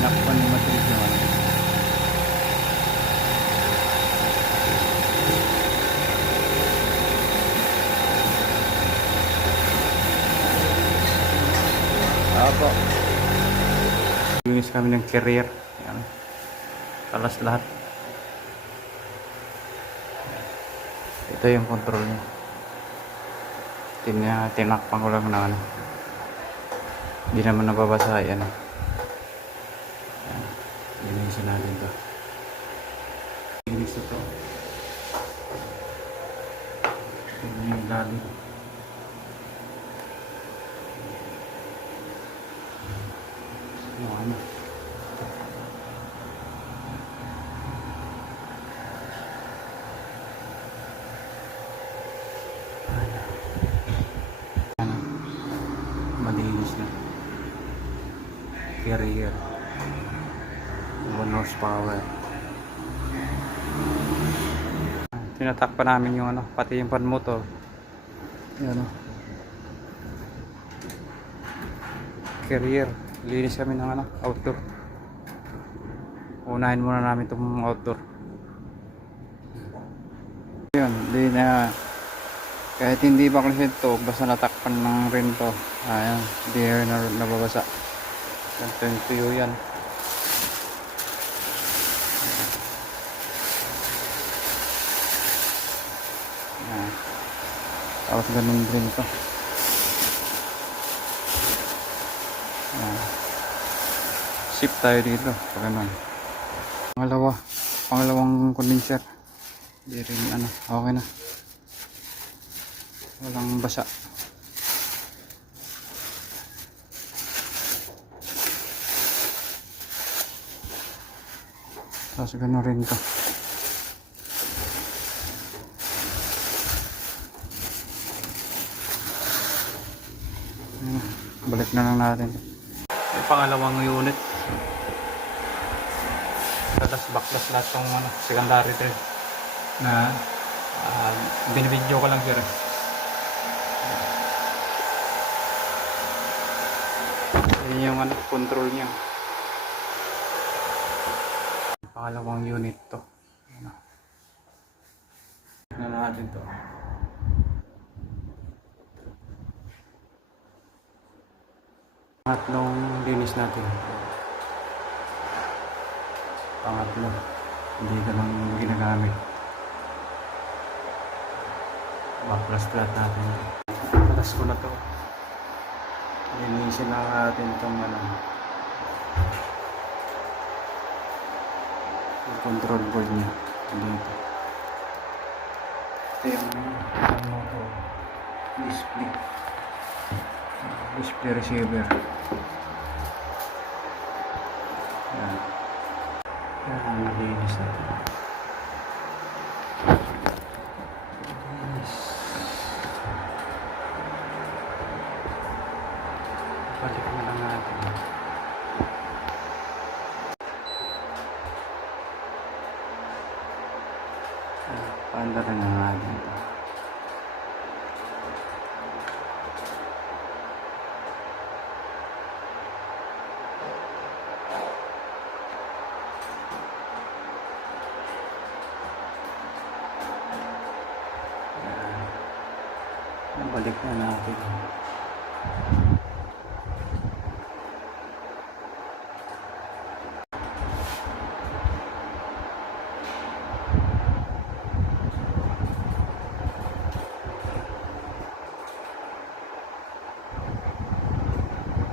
Tinakpan ni Madrid yung ano. Apo. Linis kami ng carrier. Yan. Kalas lahat. Ito yung control niya. Tinakpan ko lang na ano. Hindi naman nababasa. Yan. Yan. Linisin natin ito. Linis ito. Ito yung lalim. Ano. Malinis na. Carrier 1 horsepower. Tinatakpan namin yung ano, pati yung pan motor. Yan o. Carrier. Linis kami ng ano, outdoor. Unahin muna namin itong outdoor. Yun, di na kahit hindi pa kasi ito, basta natakpan ng rin to. Ayan, hindi na nababasa. Ganito yung tuyo yan. Ayan. Tapos ganun rin to. Ayan. Sip tayo dito pag ganun. Pangalawang condenser. Hindi rin ano, okay na. Walang basa. Tapos gano'n rin to. Balik na lang natin. Yung pangalawang unit. Baklas lahat tong ano, secondary thread na binibidyo ko lang sir. Yan yung ano, control niya. Pangalawang unit to. Ano. Na natin to. Pangatlong linis natin. Pangatlo. Hindi ka lang ginagamit. Baklas flat natin. Talas ko na to. Linisin lang natin itong ano, yung control board niya dito. Ito yung display receiver. Yan. Yan ang nalinis natin. Balik na lang natin. Paanda rin na natin ito. Balik na natin.